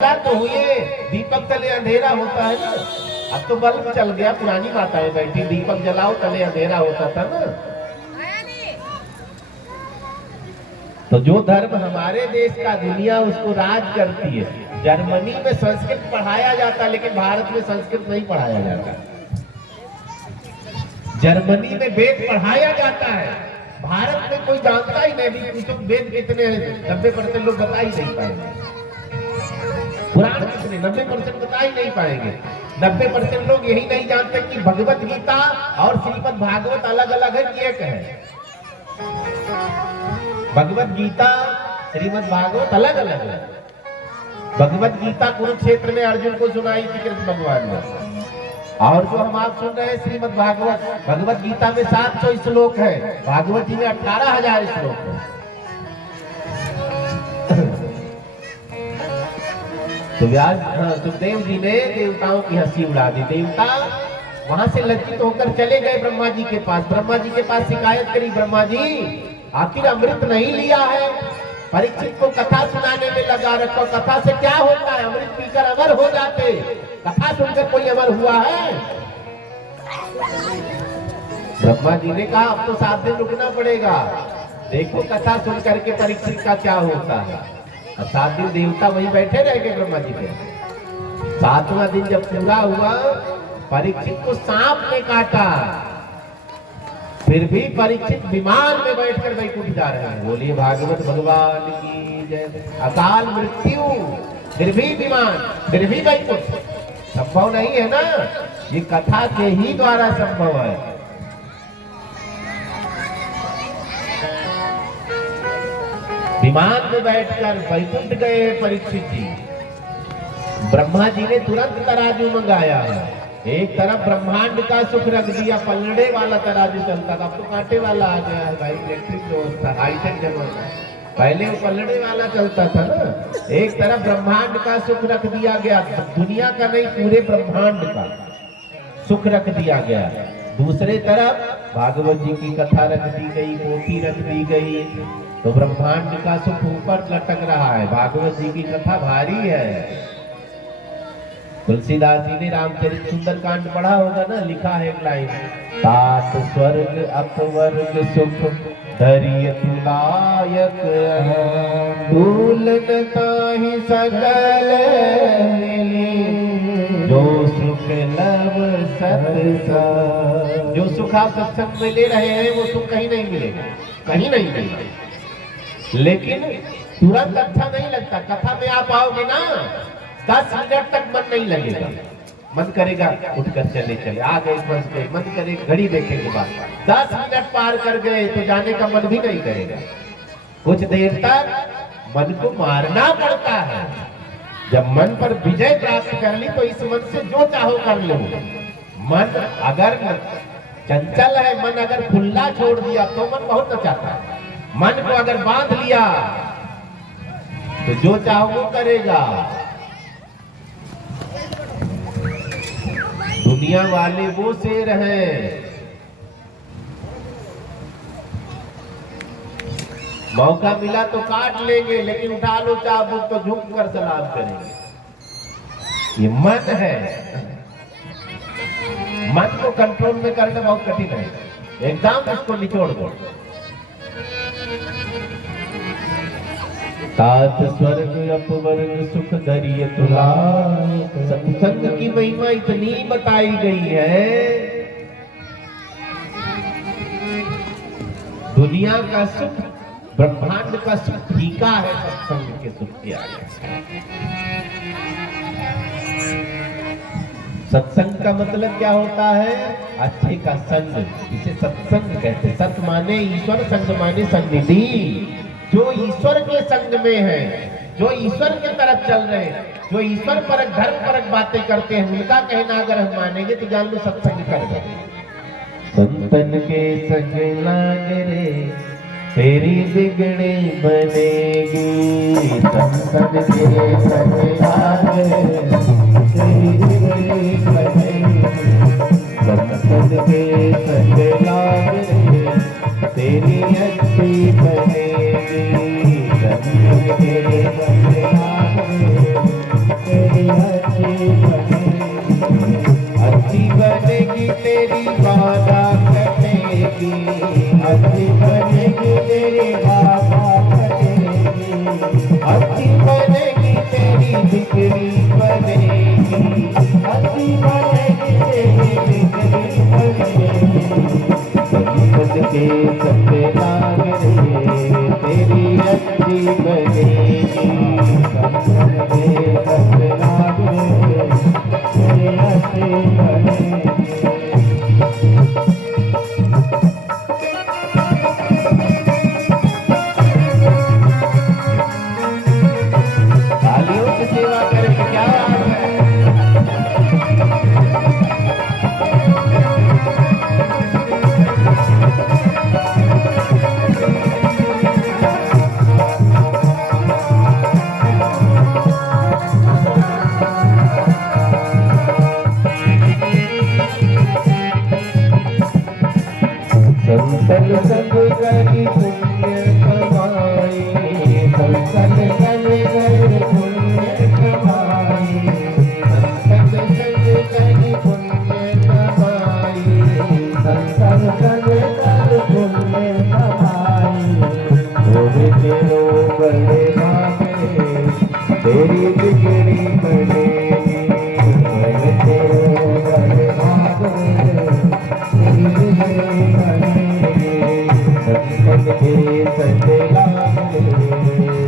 तो हुए दीपक तले अंधेरा होता है ना। अब तो बल्ब चल गया, पुरानी माताएं बैठी दीपक जलाओ तले अंधेरा होता था ना। तो जो धर्म हमारे देश का दुनिया उसको राज करती है। जर्मनी में संस्कृत पढ़ाया जाता है लेकिन भारत में संस्कृत नहीं पढ़ाया जाता। जर्मनी में वेद पढ़ाया जाता है, भारत में कोई जानता ही नहीं। पूछो वेद कितने हैं, 90% लोग बता ही नहीं पाएंगे। पुराण कितने, 90% बता ही नहीं पाएंगे। 90% लोग यही नहीं जानते कि भगवत गीता और श्रीमद् भागवत अलग अलग है कि एक है। भगवत गीता श्रीमद् भागवत अलग अलग है। भगवत गीता कुरुक्षेत्र में अर्जुन को सुनाई थी कृष्ण भगवान ने, और जो हम आप सुन रहे हैं श्रीमद् भागवत, भगवत गीता में 700 श्लोक है, भागवत जी में 18,000 श्लोक है। तो व्यास सुखदेव जी ने देवताओं की हंसी उड़ा दी। देवता वहां से लज्जित होकर चले गए ब्रह्मा जी के पास। ब्रह्मा जी के पास शिकायत करी, ब्रह्मा जी आखिर अमृत नहीं लिया है, परीक्षित को कथा सुनाने में लगा रखो। कथा से क्या होता है, अमृत पीकर अमर हो जाते, कथा सुनकर कोई अमर हुआ है? ब्रह्मा जी ने कहा अब तो 7 दिन रुकना पड़ेगा, देखो कथा सुन करके परीक्षित का क्या होता है। 7 दिन देवता वहीं बैठे रह गए ब्रह्मा जी के। 7वां दिन जब पूरा हुआ, परीक्षित को सांप ने काटा, फिर भी परीक्षित विमान में बैठकर वैकुंठ जा रहे हैं। बोलिए भागवत भगवान की जय। अकाल मृत्यु फिर भी विमान, फिर भी वैकुंठ। संभव नहीं है ना, ये कथा के ही द्वारा संभव है। विमान में बैठकर वैकुंठ गए परीक्षित जी। ब्रह्मा जी ने तुरंत तराजू मंगाया। एक तरफ ब्रह्मांड का सुख रख दिया, पलड़े वाला तराजू चलता था, अब तो कांटे वाला आ गया है भाई, इलेक्ट्रिक व्यवस्था, हाईटेक जमाना। पहले वो पलड़े वाला चलता था ना। एक तरफ ब्रह्मांड का सुख रख दिया गया, दुनिया का नहीं पूरे ब्रह्मांड का सुख रख दिया गया। दूसरे तरफ भागवत जी की कथा रख दी गई, पोथी रख दी गई, तो ब्रह्मांड का सुख ऊपर लटक रहा है। भागवत जी की कथा भारी है। तुलसीदास जी ने रामचरित सुंदरकांड पढ़ा होगा ना, लिखा है एक लाइन, तात स्वर्ग अपवर्ग सुख धरिय तुलायक, दूलन ताहि सकल मिली, जो सुख लव सत्संग। जो सुख आप सत्संग में ले रहे हैं वो सुख कहीं नहीं मिलेगा, कहीं नहीं मिलेगा। लेकिन तुरंत अच्छा नहीं लगता। कथा में आप आओगे ना, 10 मिनट तक मन नहीं लगेगा, मन करेगा उठकर चले चले, आ गए फंस गए, मन करेगा घड़ी देखे के बाद 10 मिनट पार कर गए तो जाने का मन भी नहीं करेगा। कुछ देर तक मन को मारना पड़ता है। जब मन पर विजय प्राप्त कर ली तो इस मन से जो चाहो कर लो। मन अगर चंचल है, मन अगर खुला छोड़ दिया तो मन बहुत नचाता है। मन को अगर बांध लिया तो जो चाहो वो करेगा। दुनिया वाले वो शेर हैं, मौका मिला तो काट लेंगे, लेकिन उठा लो चाबुक तो झुक कर सलाम करेंगे। ये मन है, मन को कंट्रोल में करना बहुत कठिन है, एकदम उसको निचोड़ दो। तात स्वर्ग अपवर्ग सुख धरिय तुलायक। सत्संग की महिमा इतनी बताई गई है, दुनिया का सुख, ब्रह्मांड का सुख फीका है सत्संग के सुख के आगे। सत्संग का मतलब क्या होता है? अच्छे का संग, इसे सत्संग कहते हैं। सत माने ईश्वर, संग माने सन्निधि। जो ईश्वर के संग में है, जो ईश्वर की तरफ चल रहे हैं, जो ईश्वर परक धर्म परक बातें करते हैं, उनका कहना अगर हम मानेंगे तो जान लो सत्संग कर गए। संतन के संग लाग रे तेरी बिगड़ी बनेगी, संतन के संग लाग रे तेरी बिगड़ी बनेगी, संतन के संग लाग रे तेरी अच्छी बनेगी, संतन के संग लाग रे तेरी बाधा कटेगी, अच्छी बनेगी तेरी बाधा कटेगी, अच्छी बनेगी तेरी बिगड़ी बनेगी, अच्छी बनेगी तेरी बिगड़ी बनेगी। संकट के सत्य लाग रे तेरी अच्छी बनेगी, संकट के सत्य लाग रे तेरी अच्छी बनेगी। तालियों से सेवा करके क्या बात है। संतन संग करी पुण्य कमाई, संतन संग करी पुण्य कमाई, संतन संग करी पुण्य कमाई, संतन संग करी पुण्य कमाई। गोरे तेरो बड़े भागे तेरी बिगड़ी बनेगी, गोरे तेरो बड़े भागे तेरी बिगड़ी बनेगी। संकट के सत्य लाग रे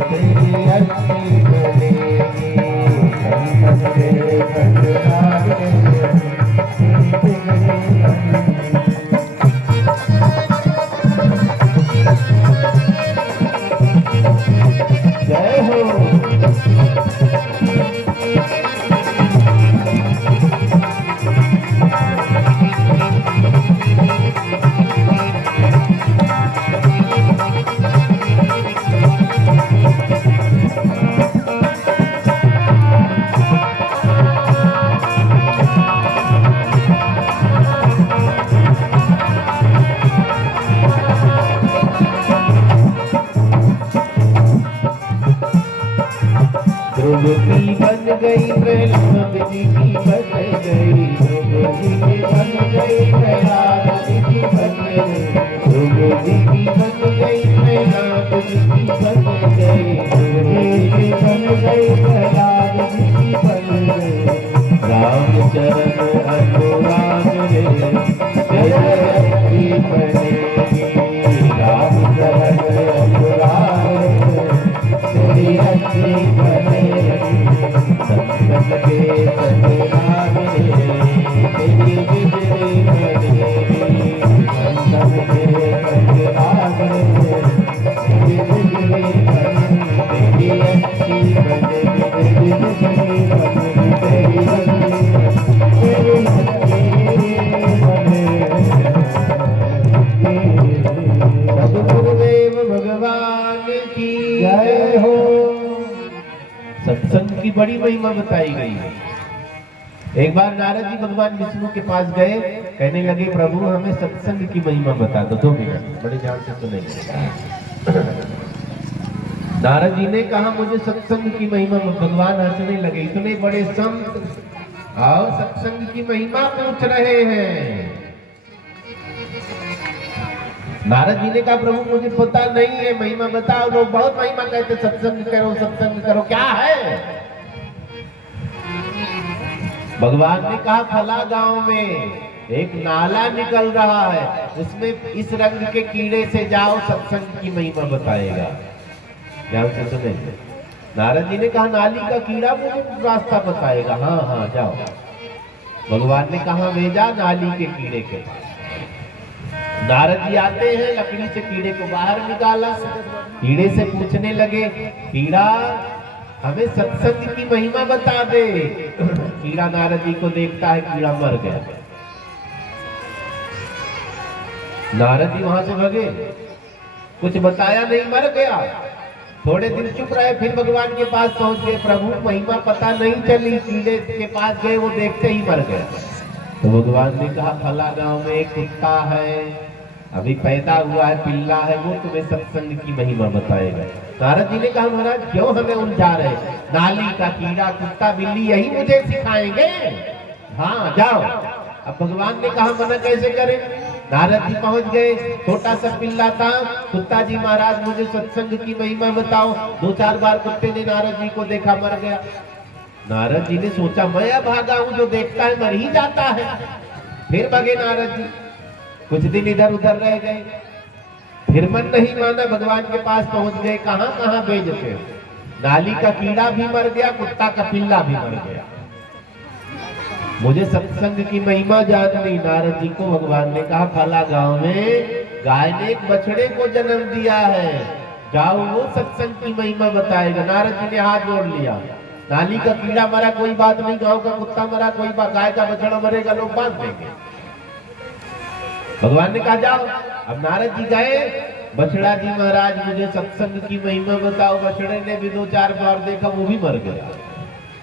तेरी अच्छी बनेगी, संकट के सत्य लाग रे तेरी बिगड़ी बनेगी। जय हो। ध्रुव की बन गई प्रहलाद जी की बन गई, ध्रुव जी की बन गई प्रहलाद जी की बन गई, ध्रुव जी की बन गई प्रहलाद जी की बन गई, ध्रुव जी की बन गई प्रहलाद जी की बन गई। रामचरण अनुराग रे तेरी अच्छी बनेगी, रामचरण अनुराग रे तेरी अच्छी बनेगी। संकट के सत्य लाग रे तेरी बिगड़ी बनेगी, संकट के सत्य लाग रे तेरी बिगड़ी बनेगी, तेरी अच्छी बनेगी, तेरी बिगड़ी बनेगी, तेरी तेरी अच्छी बनेगी। सद्गुरुदेव भगवान की जय हो। सत्संग की बड़ी महिमा बताई गई है। एक बार नारद जी भगवान विष्णु के पास गए, कहने लगे प्रभु हमें सत्संग की महिमा बता दो। 2 मिनट बड़े ध्यान से सुनेंगे। नारद जी ने कहा मुझे सत्संग की महिमा। भगवान हंसने लगे, इतने बड़े संत और सत्संग की महिमा पूछ रहे हैं। नारद जी ने कहा प्रभु मुझे पता नहीं है, महिमा बताओ। लोग बहुत महिमा कहते सत्संग करो, क्या है? भगवान ने कहा फला गांव में एक नाला निकल रहा है, उसमें इस रंग के कीड़े से जाओ, सत्संग की महिमा बताएगा। ध्यान से सुने। नारद जी ने कहा नाली का कीड़ा मुझे रास्ता बताएगा। हाँ हाँ जाओ। भगवान ने कहा भेजा नाली के कीड़े के पास। नारद जी आते हैं, लकड़ी से कीड़े को बाहर निकाला, कीड़े से पूछने लगे कीड़ा हमें सत्संग की महिमा बता दे। कीड़ा नारद जी को देखता है, कीड़ा मर गया। नारद जी वहां से भगे, कुछ बताया नहीं, मर गया। थोड़े दिन चुप रहे, फिर भगवान के पास पहुंच गए। प्रभु महिमा पता नहीं चली, कीड़े के पास गए, वो देखते ही मर गया। तो भगवान ने कहा फला गांव में एक कुत्ता है, अभी पैदा हुआ है, पिल्ला है, वो तुम्हें सत्संग की महिमा बताएगा। नारद जी ने कहा महाराज क्यों हमें उलझा रहे? नाली का कीड़ा, कुत्ता, बिल्ली, यही मुझे सिखाएंगे? हाँ जाओ। अब भगवान ने कहा मना कैसे करें। नारद जी पहुंच गए, छोटा सा पिल्ला था। कुत्ता जी महाराज मुझे सत्संग की महिमा बताओ। 2-4 बार कुत्ते ने नारद जी को देखा, मर गया। नारद जी ने सोचा मैं भागा हूं, जो देखता है मर ही जाता है। फिर भगे नारद जी, कुछ दिन इधर उधर रह गए, फिर मन नहीं माना, भगवान के पास पहुंच गए। कहां कहां भेजते, नाली का कीड़ा भी मर गया, कुत्ता का पिल्ला भी मर गया। मुझे सत्संग की महिमा जाननी। नारद जी को भगवान ने कहा फला गांव में गाय ने एक बछड़े को जन्म दिया है, जाओ वो सत्संग की महिमा बताएगा। नारद जी ने हाथ जोड़ लिया। नाली का कीड़ा मरा कोई बात नहीं, गांव का कुत्ता मरा कोई बात, गाय का बछड़ा मरेगा लोग बांध देंगे। भगवान ने कहा जाओ। अब नारद जी गए, बछड़ा जी महाराज मुझे सत्संग की महिमा बताओ। बछड़े ने भी 2-4 बार देखा, वो भी मर गया।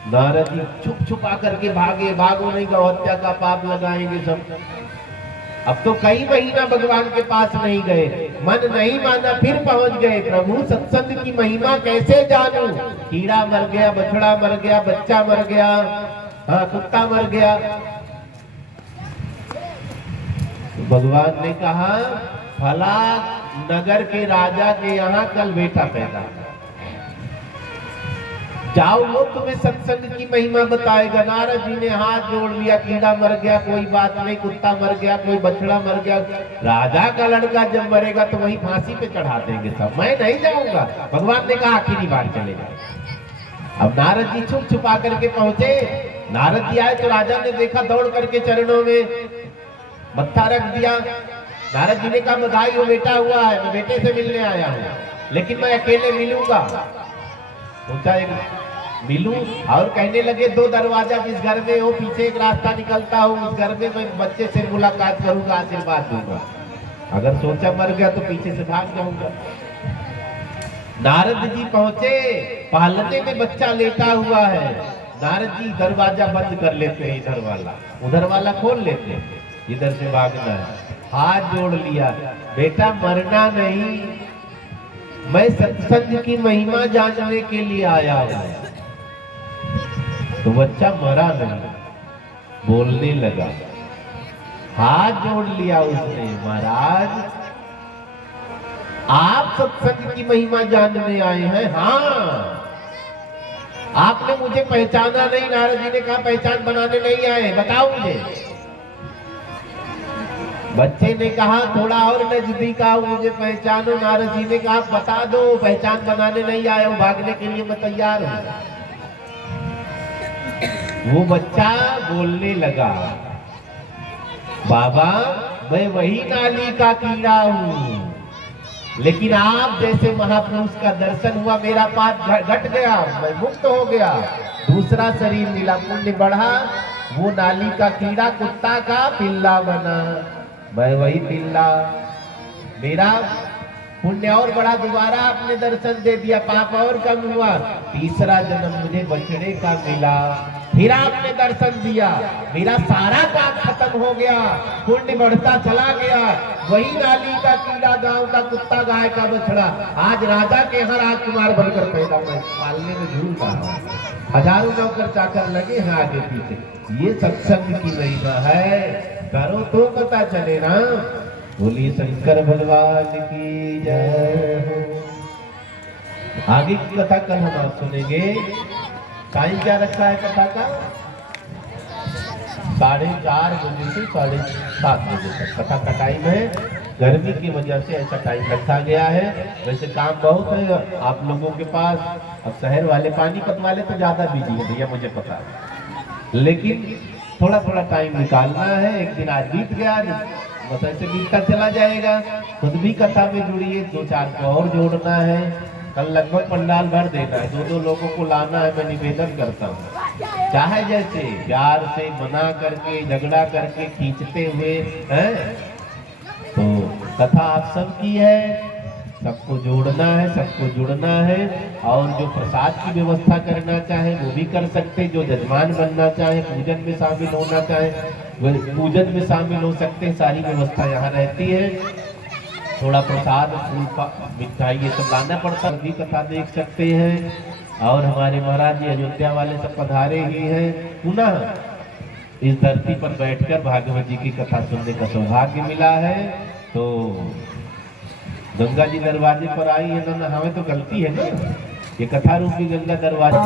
नारद जी छुप छुपा करके भागे, भागो नहीं गौ हत्या का पाप लगाएंगे सब। अब तो कई महीना भगवान के पास नहीं गए, मन नहीं माना, फिर पहुंच गए। प्रभु सत्संग की महिमा कैसे जानूं? कीड़ा मर गया, बछड़ा मर गया, बच्चा मर गया, हाँ कुत्ता मर गया। भगवान ने कहा फला नगर के राजा के यहाँ कल बेटा पैदा, जाओ वो तुम्हें सत्संग की महिमा बताएगा। नारद जी ने हाथ जोड़ लिया, कीड़ा मर गया कोई बात नहीं, कुत्ता मर गया कोई बछड़ा मर गया, राजा का लड़का जब मरेगा तो वही फांसी पे चढ़ा देंगे सब, मैं नहीं जाऊंगा। भगवान ने कहा आखिरी बार चले जाओ। अब नारद जी छुप छुपा करके पहुंचे। नारद जी आए तो राजा ने देखा, दौड़ करके चरणों में मत्था रख दिया। नारद जी ने कहा बधाई हो, बेटा हुआ है, मैं बेटे से मिलने आया हूँ, लेकिन मैं अकेले मिलूंगा। सोचा एक मिलूं, और कहने लगे 2 दरवाजा जिस घर में हो पीछे एक रास्ता निकलता हो, उस घर में मैं बच्चे से मुलाकात करूंगा, आशीर्वाद दूंगा। अगर सोचा मर गया तो पीछे से भाग जाऊंगा। नारद जी पहुंचे, पालने में बच्चा लेटा हुआ है। नारद जी दरवाजा बंद कर लेते हैं, इधर वाला उधर वाला खोल लेते हैं, इधर से भागना है। हाथ जोड़ लिया, बेटा मरना नहीं, मैं सत्संग की महिमा जानने के लिए आया हूं। तो बच्चा मरा नहीं, बोलने लगा। हाथ जोड़ लिया उसने, महाराज आप सत्संग की महिमा जानने आए हैं? हाँ। आपने मुझे पहचाना नहीं? नारद जी ने कहा पहचान बनाने नहीं आए, बताओ मुझे। बच्चे ने कहा थोड़ा और नजदीक आओ, मुझे पहचानो। नारद जी ने कहा बता दो, पहचान बनाने नहीं आया हूं, भागने के लिए मैं तैयार हूं। वो बच्चा बोलने लगा, बाबा मैं वही नाली का कीड़ा हूं, लेकिन आप जैसे महापुरुष का दर्शन हुआ, मेरा पाप घट गया, मैं मुक्त हो गया, दूसरा शरीर मिला, पुण्य बढ़ा, वो नाली का कीड़ा कुत्ता का पिल्ला बना, मैं वही पिल्ला, मेरा पुण्य और बड़ा, दोबारा आपने दर्शन दे दिया, पाप और कम हुआ, तीसरा जन्म मुझे बछड़े का मिला, फिर आपने दर्शन दिया, मेरा सारा पाप खत्म हो गया, पुण्य बढ़ता चला गया, वही नाली का कीड़ा, गांव का कुत्ता, गाय का बछड़ा, आज राजा के यहाँ राजकुमार बनकर पैदा, मैं पालने में झूल रहा हूँ, हजारों नौकर चाकर लगे हैं आगे पीछे। ये सत्संग की महिमा है, करो तो पता चले ना। बोलिए शंकर भगवान की जय हो। आगे की कथा कल हम आप सुनेंगे। टाइम क्या रखा है कथा का? 4:30 बजे से 7:30 बजे तक कथा का टाइम है। गर्मी की वजह से ऐसा टाइम रखा गया है। वैसे काम बहुत है आप लोगों के पास। अब शहर वाले, पानीपत वाले तो ज्यादा बिजी है भैया, मुझे पता है, लेकिन थोड़ा थोड़ा टाइम निकालना है। एक दिन आज बीत गया, बस ऐसे बीतता चला जाएगा। खुद भी कथा में जुड़िए, 2-4 को और जोड़ना है। कल लगभग पंडाल भर देना है, 2-2 लोगों को लाना है। मैं निवेदन करता हूँ, चाहे जैसे प्यार से मना करके, झगड़ा करके, खींचते हुए हैं, तो कथा आप सबकी है, सबको जोड़ना है, सबको जुड़ना है। और जो प्रसाद की व्यवस्था करना चाहे वो भी कर सकते, जो जजमान बनना चाहे, पूजन में शामिल होना चाहे वो पूजन में शामिल हो सकते, सारी व्यवस्था यहाँ रहती है। थोड़ा प्रसाद, फूल, मिठाई ये सब लाना पड़ता, भी कथा देख सकते हैं। और हमारे महाराज जी अयोध्या वाले सब पधारे ही हैं। पुनः इस धरती पर बैठकर भागवत जी की कथा सुनने का सौभाग्य मिला है। तो गंगा जी दरवाजे पर आई है ना, हमें तो गलती है ना, ये कथा रूपी गंगा दरवाजे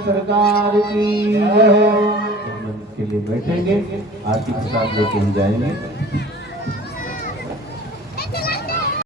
सरकार की जय हो। के लिए बैठेंगे, आरती प्रसाद लेके हम जाएंगे।